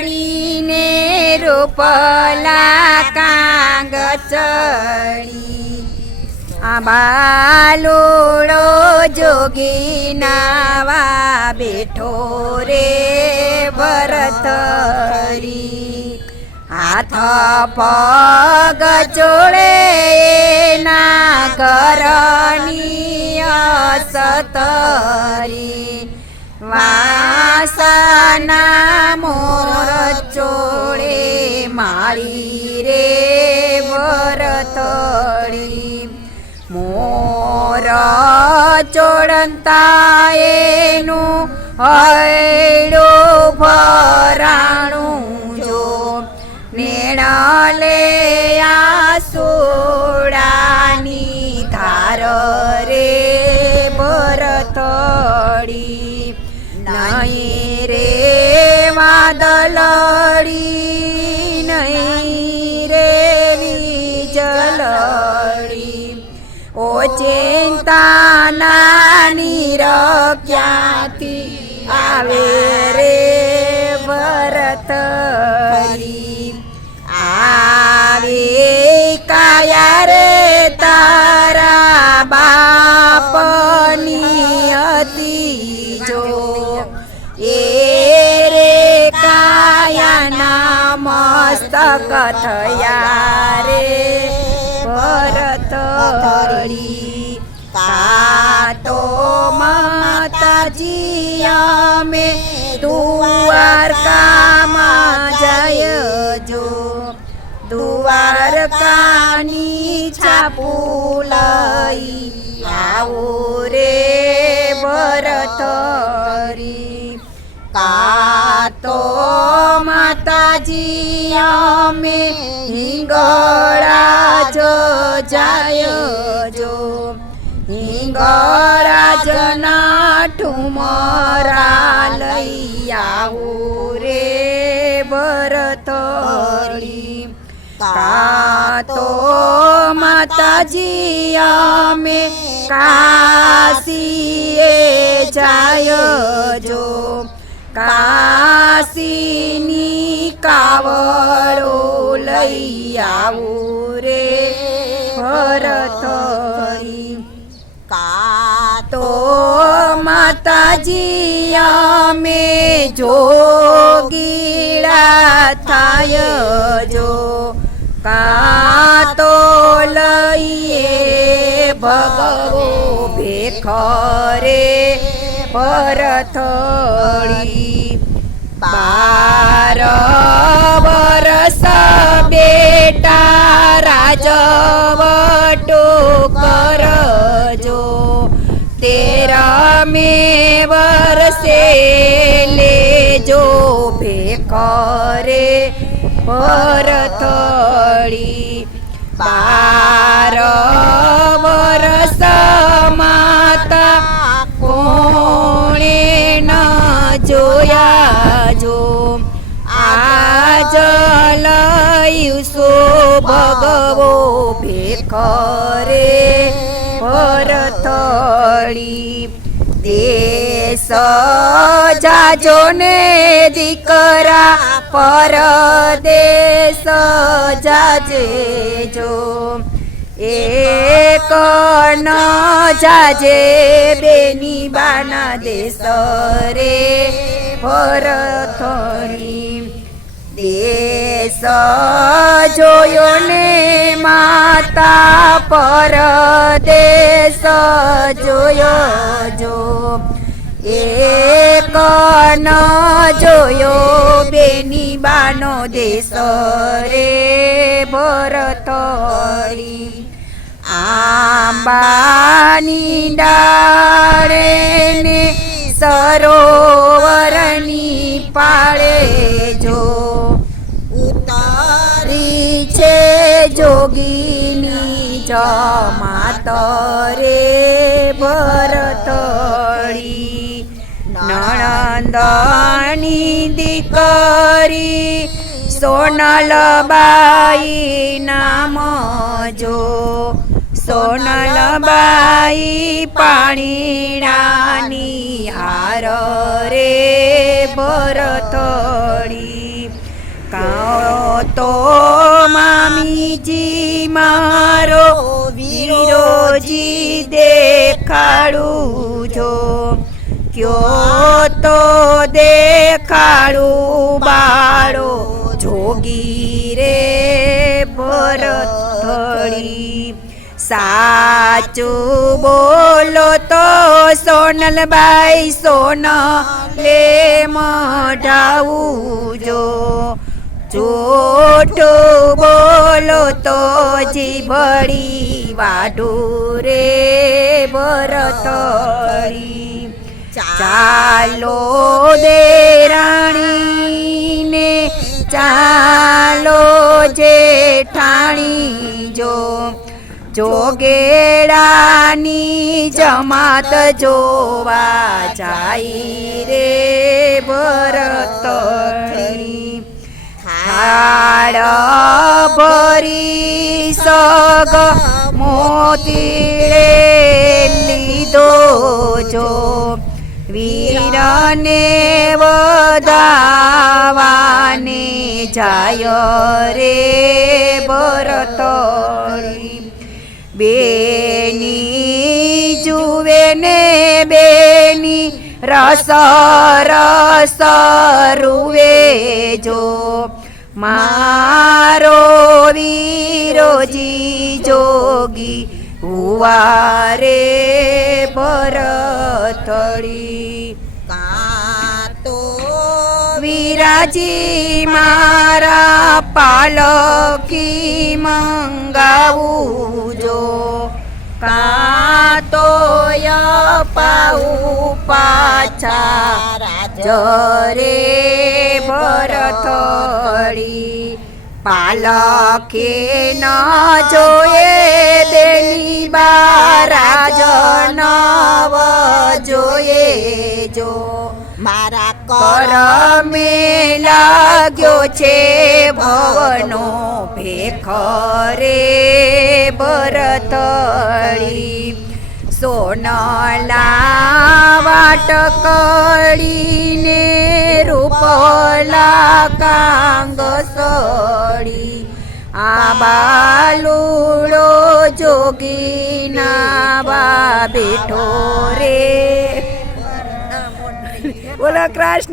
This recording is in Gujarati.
કડીને રોપલા કાંગચડી આ બાલોડો જોગી નાવા બેઠો રે ભરતરી હાથ પગ જોડે ના ઘરની સતરી વાસના મોર ચોળે માળી રે ભરતડી મોર ચોળંતા એનું હૈડું ભરાણું જો નેણાલે આસોડાની ધાર રે ભરતડી નહીં રે વાદળડી નહીં રે વીજળડી ઓ ચિંતા નાની ક્યાંથી આવે રે ભરતડી આવે કાયા રે તારા બાપની હતી જો એ રે કાયાના મસ્તક થયા રે ભરતડી કાતો માતાજી અમે દ્વારકામાં જય જો દ્વારકાની છાપું લઈ આવો રે ભરતરી કાતો માતાજી અમે હિંગળા જો જાય જો હિંગળા જના ઠુમરા લઈ આવું રે ભરતડી કાતો માતાજી અમે કાશીએ જાય જો કાશીની કાવડો લઈ આવું રે ભરતડી કાતો માતાજી અમે જોગીડા થાય જો કાતો લઈએ ભગવો ભેખ રે ભરતડી 12 વરસ બેટા રાજવટો કરજો 13મે વર્ષે લેજો ભેખ રે ભરતડી 12 વરસ માતા કોણે ન જોયા જો આજ લઈશો ભગવો ભેખ રે ભરતડી દેશ જાજો ને દીકરા પરદેશ જાજે જો એક ન જાજે બેની બાના દેશ રે ભરતડી દેશ જોયો ને માતા પરદેશ જોયો જો એક ન જોયો બેની બાનો દેશ રે ભરતડી આંબાની ડાળે ને સરોવરની પાળે જો ઉતારી છે જોગીની જમાત રે ભરતડી નણંદની દીકરી સોનલબાઈ નામ જો સોનલબાઈ પાણીણાની હાર રે ભરથડી કાળો તો મામીજી મારો વિરોજી દેખાડું જો ક્યો તો દેખાડું બાળો જોગી રે ભરથડી સાચું બોલો તો સોનલબાઈ સોનલે મઢાવું જો જૂઠું બોલો તો જીભડી વાઢું રે ભરથડી ચાલો દેરાણીને ચાલો જેઠાણી જો જોગેડાની જમાત જોવા જાય રે ભરથડી થાળ ભરી સગ મોતીડે લીધો જો વીરને વધાવાને જાય રે ભરથડી બેની જુએ ને બેની રસ રસ રૂવે જો મારો વિરોજી જોગી હુવારે ભરથડી કાતો વિરાજી મારા પાલકી મંગાવું જો કાતો અપાવું પાછા જરે ભરથડી પાલકે ન જોયે દેલી બારાજનવ જોયે જો મારા કરમે લાગ્યો છે ભવનો ભેખ રે ભરથડી સોનલા વાટકડીને રૂપલા કાંગસડી આ બાલુડો જોગીના બા બેઠો રે બોલો કૃષ્ણ